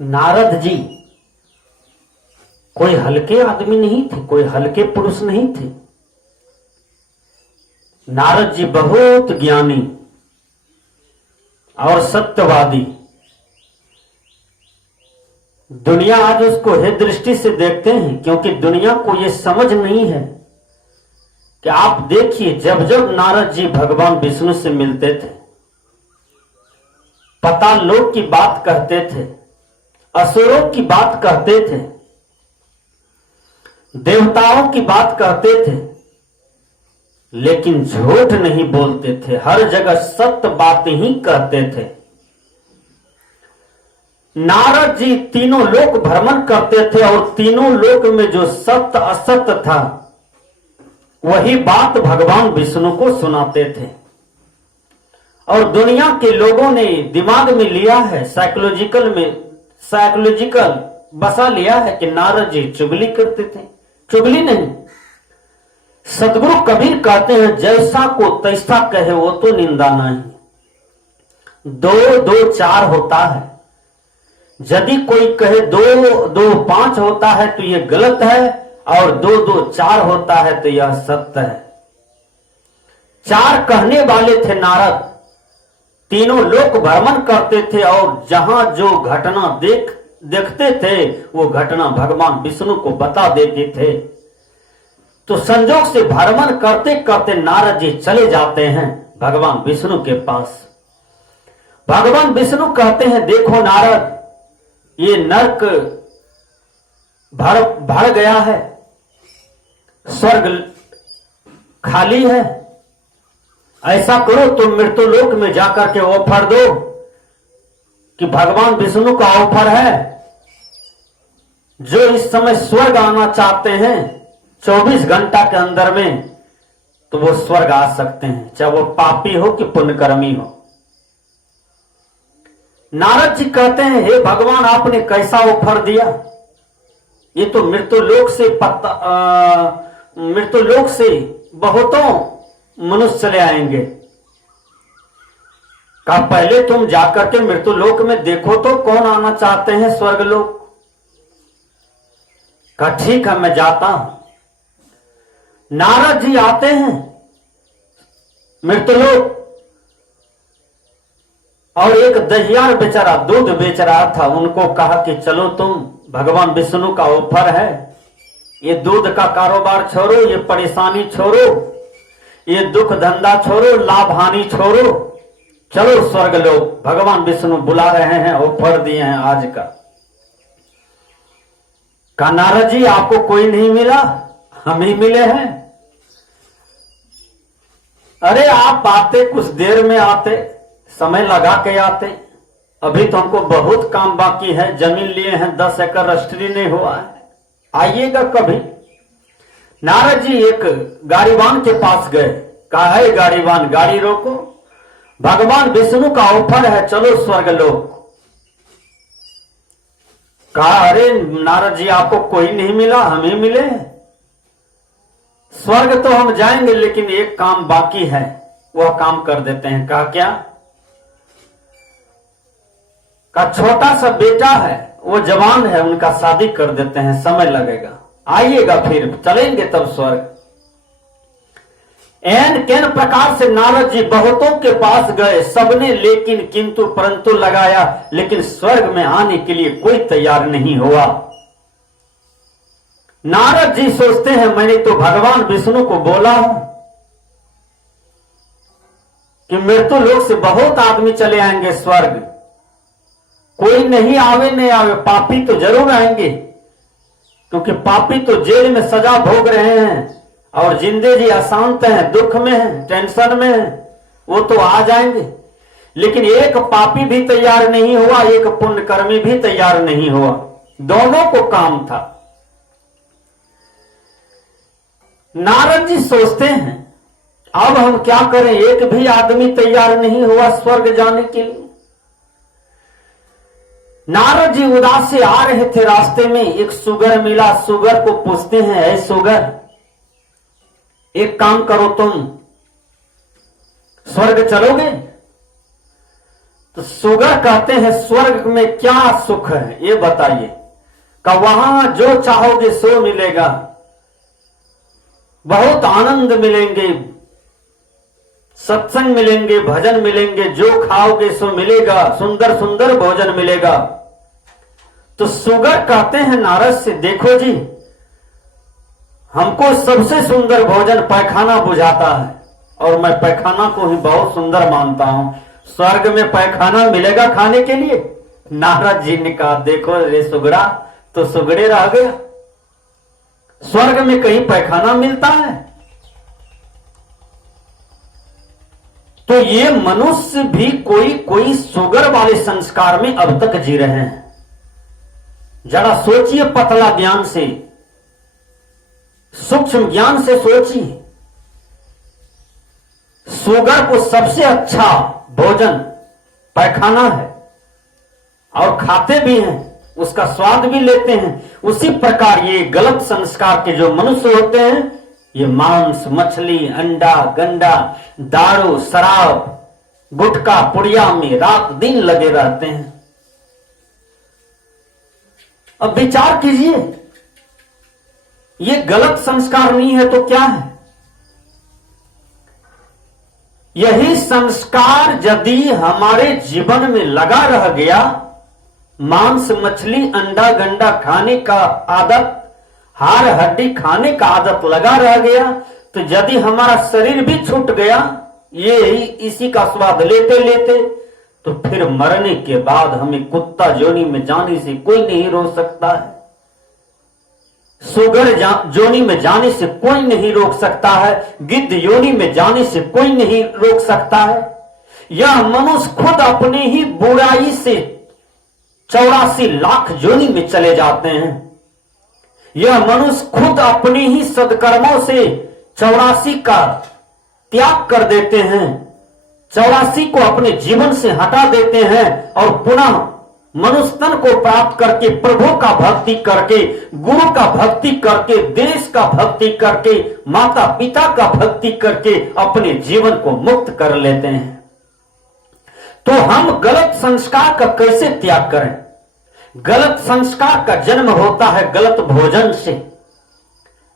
नारद जी कोई हल्के आदमी नहीं थे, कोई हल्के पुरुष नहीं थे। नारद जी बहुत ज्ञानी और सत्यवादी। दुनिया आज उसको हे दृष्टि से देखते हैं, क्योंकि दुनिया को यह समझ नहीं है कि आप देखिए, जब जब नारद जी भगवान विष्णु से मिलते थे, पाताल लोक की बात कहते थे, असुरों की बात कहते थे, देवताओं की बात कहते थे, लेकिन झूठ नहीं बोलते थे, हर जगह सत्य बात ही कहते थे। नारद जी तीनों लोक भ्रमण करते थे और तीनों लोक में जो सत्य असत्य था वही बात भगवान विष्णु को सुनाते थे। और दुनिया के लोगों ने दिमाग में लिया है, साइकोलॉजिकल बसा लिया है कि नारद जी चुगली करते थे। चुगली नहीं, सदगुरु कबीर कहते हैं, जैसा को तैसा कहे वो तो निंदा नहीं। दो दो चार होता है, यदि कोई कहे दो दो पांच होता है तो यह गलत है, और दो दो चार होता है तो यह सत्य है। चार कहने वाले थे नारद, तीनों लोक भ्रमण करते थे और जहां जो घटना देखते थे वो घटना भगवान विष्णु को बता देते थे। तो संजोग से भ्रमण करते करते नारद जी चले जाते हैं भगवान विष्णु के पास। भगवान विष्णु कहते हैं, देखो नारद, ये नरक भर गया है, स्वर्ग खाली है। ऐसा करो तुम मृत्युलोक में जाकर के ऑफर दो कि भगवान विष्णु का ऑफर है, जो इस समय स्वर्ग आना चाहते हैं 24 घंटा के अंदर में, तो वो स्वर्ग आ सकते हैं, चाहे वो पापी हो कि पुण्यकर्मी हो। नारद जी कहते हैं, हे भगवान, आपने कैसा ऑफर दिया? ये तो मृत्युलोक से बहुतों मनुष्य चले आएंगे। कहा पहले तुम जाकर के मृत्युलोक में देखो तो कौन आना चाहते हैं स्वर्गलोक। कहा ठीक है, मैं जाता हूं। नारद जी आते हैं मृत्युलोक, और एक दहियार बेचारा दूध बेच रहा था, उनको कहा कि चलो तुम, भगवान विष्णु का ऑफर है, ये दूध का कारोबार छोड़ो, ये परेशानी छोड़ो, ये दुख धंधा छोड़ो, लाभ हानि छोड़ो, चलो स्वर्गलोक। भगवान विष्णु बुला रहे हैं, ऑफर दिए हैं आज का। कहा नारद जी, आपको कोई नहीं मिला, हम ही मिले हैं। अरे आप आते, कुछ देर में आते, समय लगा के आते, अभी तो हमको बहुत काम बाकी है, जमीन लिए हैं 10 एकड़, रजिस्ट्री नहीं हुआ है, आइएगा कभी। नारद जी एक गाड़ीवान के पास गए, कहा है गाड़ीवान, गाड़ी रोको, भगवान विष्णु का ऑफर है, चलो स्वर्गलोक। कहा अरे नारद जी, आपको कोई नहीं मिला, हम ही मिले। स्वर्ग तो हम जाएंगे, लेकिन एक काम बाकी है, वह काम कर देते हैं। कहा क्या? का छोटा सा बेटा है, वो जवान है, उनका शादी कर देते हैं, समय लगेगा, आइएगा फिर चलेंगे तब स्वर्ग। एन केन प्रकार से नारद जी बहुतों के पास गए, सबने लेकिन किंतु परंतु लगाया, लेकिन स्वर्ग में आने के लिए कोई तैयार नहीं हुआ। नारद जी सोचते हैं, मैंने तो भगवान विष्णु को बोला हूं कि मृत्युलोक से बहुत आदमी चले आएंगे स्वर्ग, कोई नहीं आवे नहीं आवे, पापी तो जरूर आएंगे, क्योंकि पापी तो जेल में सजा भोग रहे हैं और जिंदे जी अशांत हैं, दुख में हैं, टेंशन में हैं, वो तो आ जाएंगे। लेकिन एक पापी भी तैयार नहीं हुआ, एक पुण्यकर्मी भी तैयार नहीं हुआ, दोनों को काम था। नारद जी सोचते हैं, अब हम क्या करें, एक भी आदमी तैयार नहीं हुआ स्वर्ग जाने के लिए। नारद जी उदास से आ रहे थे, रास्ते में एक सुगर मिला। सुगर को पूछते हैं, ऐ सुगर, एक काम करो, तुम स्वर्ग चलोगे? तो तो सुगर कहते हैं स्वर्ग में क्या सुख है ये बताइए। का वहां जो चाहोगे सो मिलेगा, बहुत आनंद मिलेंगे, सत्संग मिलेंगे, भजन मिलेंगे, जो खाओगे सो मिलेगा, सुंदर सुंदर भोजन मिलेगा। तो सुगर कहते हैं नारद से, देखो जी हमको सबसे सुंदर भोजन पैखाना बुझाता है और मैं पैखाना को ही बहुत सुंदर मानता हूं। स्वर्ग में पैखाना मिलेगा खाने के लिए? नारद जी ने कहा देखो रे सुगड़ा, तो सुगड़े रह गया। स्वर्ग में कहीं पैखाना मिलता है? तो ये मनुष्य भी कोई कोई सुगर वाले संस्कार में अब तक जी रहे हैं। जरा सोचिए, पतला ज्ञान से, सूक्ष्म ज्ञान से सोचिए। सुगर को सबसे अच्छा भोजन पैखाना है और खाते भी हैं, उसका स्वाद भी लेते हैं। उसी प्रकार ये गलत संस्कार के जो मनुष्य होते हैं, ये मांस, मछली, अंडा, गंडा, दारू, शराब, गुटखा, पुड़िया में रात दिन लगे रहते हैं। अब विचार कीजिए, ये गलत संस्कार नहीं है तो क्या है? यही संस्कार यदि हमारे जीवन में लगा रह गया, मांस, मछली, अंडा, गंडा खाने का आदत, हाड़ हड्डी खाने का आदत लगा रह गया, तो यदि हमारा शरीर भी छूट गया ये इसी का स्वाद लेते लेते, तो फिर मरने के बाद हमें कुत्ता जोनी में जाने से कोई नहीं रोक सकता है, सुगर जोनी में जाने से कोई नहीं रोक सकता है, गिद्ध योनि में जाने से कोई नहीं रोक सकता है। यह मनुष्य खुद अपनी ही बुराई से 84 लाख योनि में चले जाते हैं। यह मनुष्य खुद अपनी ही सदकर्मों से 84 का त्याग कर देते हैं, 84 को अपने जीवन से हटा देते हैं और पुनः मनुष्य तन को प्राप्त करके, प्रभु का भक्ति करके, गुरु का भक्ति करके, देश का भक्ति करके, माता पिता का भक्ति करके अपने जीवन को मुक्त कर लेते हैं। तो हम गलत संस्कार का कैसे त्याग करें? गलत संस्कार का जन्म होता है गलत भोजन से।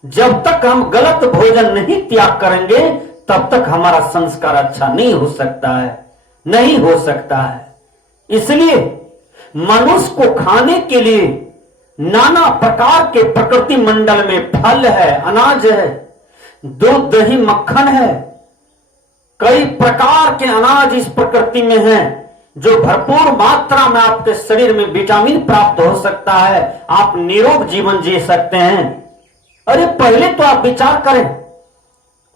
जब तक हम गलत भोजन नहीं त्याग करेंगे तब तक हमारा संस्कार अच्छा नहीं हो सकता है, नहीं हो सकता है। इसलिए मनुष्य को खाने के लिए नाना प्रकार के प्रकृति मंडल में फल है, अनाज है, दूध, दही, मक्खन है, कई प्रकार के अनाज इस प्रकृति में हैं जो भरपूर मात्रा में आपके शरीर में विटामिन प्राप्त हो सकता है, आप निरोग जीवन जी सकते हैं। अरे पहले तो आप विचार करें,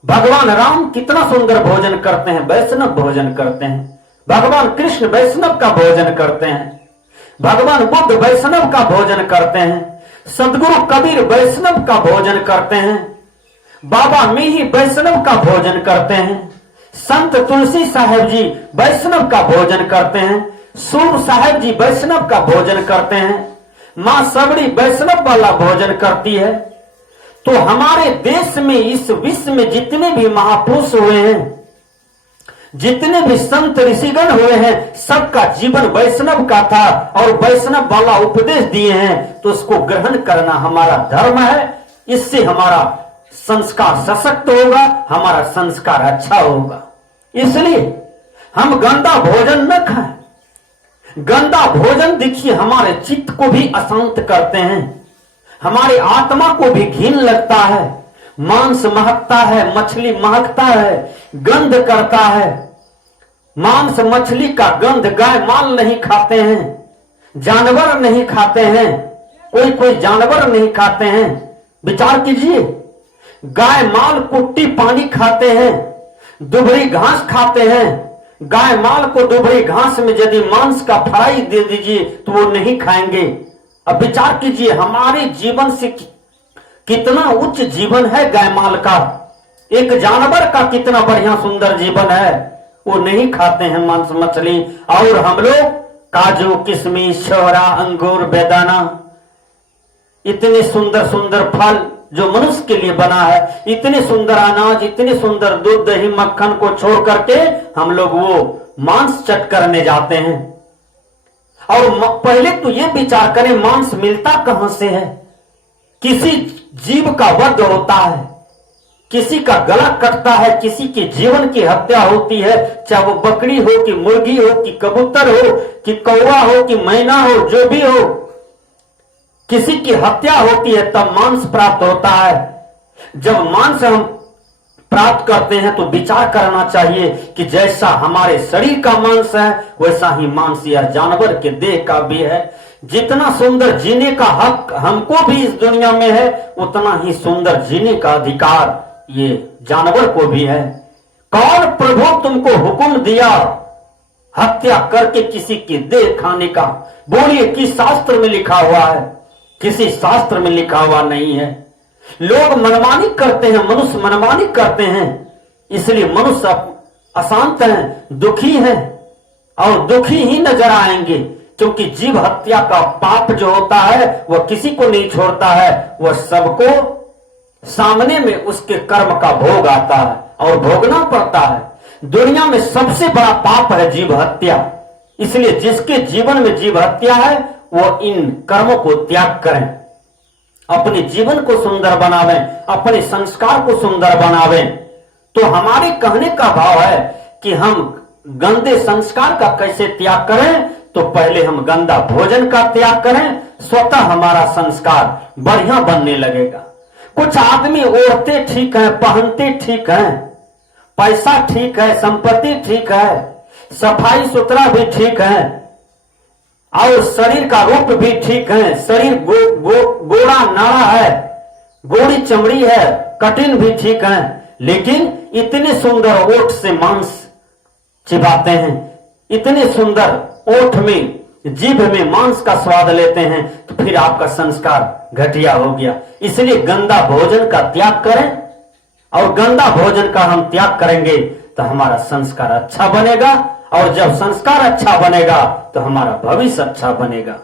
भगवान राम कितना सुंदर भोजन करते हैं, वैष्णव भोजन करते हैं। भगवान कृष्ण वैष्णव का भोजन करते हैं, भगवान बुद्ध वैष्णव का भोजन करते हैं, सदगुरु कबीर वैष्णव का भोजन करते हैं, बाबा मिही वैष्णव का भोजन करते हैं, संत तुलसी साहेब जी वैष्णव का भोजन करते हैं, सूर साहेब जी वैष्णव का भोजन करते हैं, मां सबड़ी वैष्णव वाला भोजन करती है। तो हमारे देश में, इस विश्व में जितने भी महापुरुष हुए हैं, जितने भी संत ऋषिगण हुए हैं, सबका जीवन वैष्णव का था और वैष्णव वाला उपदेश दिए हैं, तो उसको ग्रहण करना हमारा धर्म है। इससे हमारा संस्कार सशक्त होगा, हमारा संस्कार अच्छा होगा। इसलिए हम गंदा भोजन न खाएं। गंदा भोजन देखिए हमारे चित्त को भी अशांत करते हैं, हमारे आत्मा को भी घिन लगता है। मांस महकता है, मछली महकता है, गंध करता है। मांस मछली का गंध गाय माल नहीं खाते हैं, जानवर नहीं खाते हैं, कोई कोई जानवर नहीं खाते हैं। विचार कीजिए, गाय माल कुट्टी पानी खाते हैं, दुबरी घास खाते हैं। गाय माल को दुबरी घास में यदि मांस का फ्राई दे दीजिए तो वो नहीं खाएंगे। अब विचार कीजिए, हमारे जीवन से कितना उच्च जीवन है गाय माल का, एक जानवर का कितना बढ़िया सुंदर जीवन है, वो नहीं खाते हैं मांस मछली। और हम लोग काजू, किशमिश, छोरा, अंगूर, बेदाना, इतने सुंदर सुंदर फल जो मनुष्य के लिए बना है, इतने सुंदर अनाज, इतने सुंदर दूध, दही, मक्खन को छोड़ करके हम लोग वो मांस चट करने जाते हैं। और पहले तो ये विचार करें मांस मिलता कहां से है। किसी जीव का वध होता है, किसी का गला कटता है, किसी के जीवन की हत्या होती है, चाहे वो बकरी हो कि मुर्गी हो कि कबूतर हो कि कौवा हो कि मैना हो, जो भी हो, किसी की हत्या होती है तब मांस प्राप्त होता है। जब मांस हम प्राप्त करते हैं तो विचार करना चाहिए कि जैसा हमारे शरीर का मांस है वैसा ही मांस यह जानवर के देह का भी है। जितना सुंदर जीने का हक हमको भी इस दुनिया में है, उतना ही सुंदर जीने का अधिकार ये जानवर को भी है। कौन प्रभु तुमको हुक्म दिया हत्या करके किसी की देह खाने का? बोलिए, किस शास्त्र में लिखा हुआ है? किसी शास्त्र में लिखा हुआ नहीं है। लोग मनमानी करते हैं, मनुष्य मनमानी करते हैं, इसलिए मनुष्य अशांत हैं, दुखी हैं और दुखी ही नजर आएंगे। क्योंकि जीव हत्या का पाप जो होता है वह किसी को नहीं छोड़ता है, वह सबको सामने में उसके कर्म का भोग आता है और भोगना पड़ता है। दुनिया में सबसे बड़ा पाप है जीव हत्या। इसलिए जिसके जीवन में जीव हत्या है वो इन कर्मों को त्याग करें, अपने जीवन को सुंदर बनावें, अपने संस्कार को सुंदर बनावें। तो हमारे कहने का भाव है कि हम गंदे संस्कार का कैसे त्याग करें? तो पहले हम गंदा भोजन का त्याग करें, स्वतः हमारा संस्कार बढ़िया बनने लगेगा। कुछ आदमी ओढ़ते ठीक है, पहनते ठीक है, पैसा ठीक है, संपत्ति ठीक है, सफाई सुथरा भी ठीक है और शरीर का रूप भी ठीक है, शरीर गोड़ा नाड़ा है, गोड़ी चमड़ी है, कठिन भी ठीक है, लेकिन इतने सुंदर ओठ से मांस चिबाते हैं, इतने सुंदर ओठ में जीभ में मांस का स्वाद लेते हैं, तो फिर आपका संस्कार घटिया हो गया। इसलिए गंदा भोजन का त्याग करें और गंदा भोजन का हम त्याग करेंगे तो हमारा संस्कार अच्छा बनेगा और जब संस्कार अच्छा बनेगा तो हमारा भविष्य अच्छा बनेगा।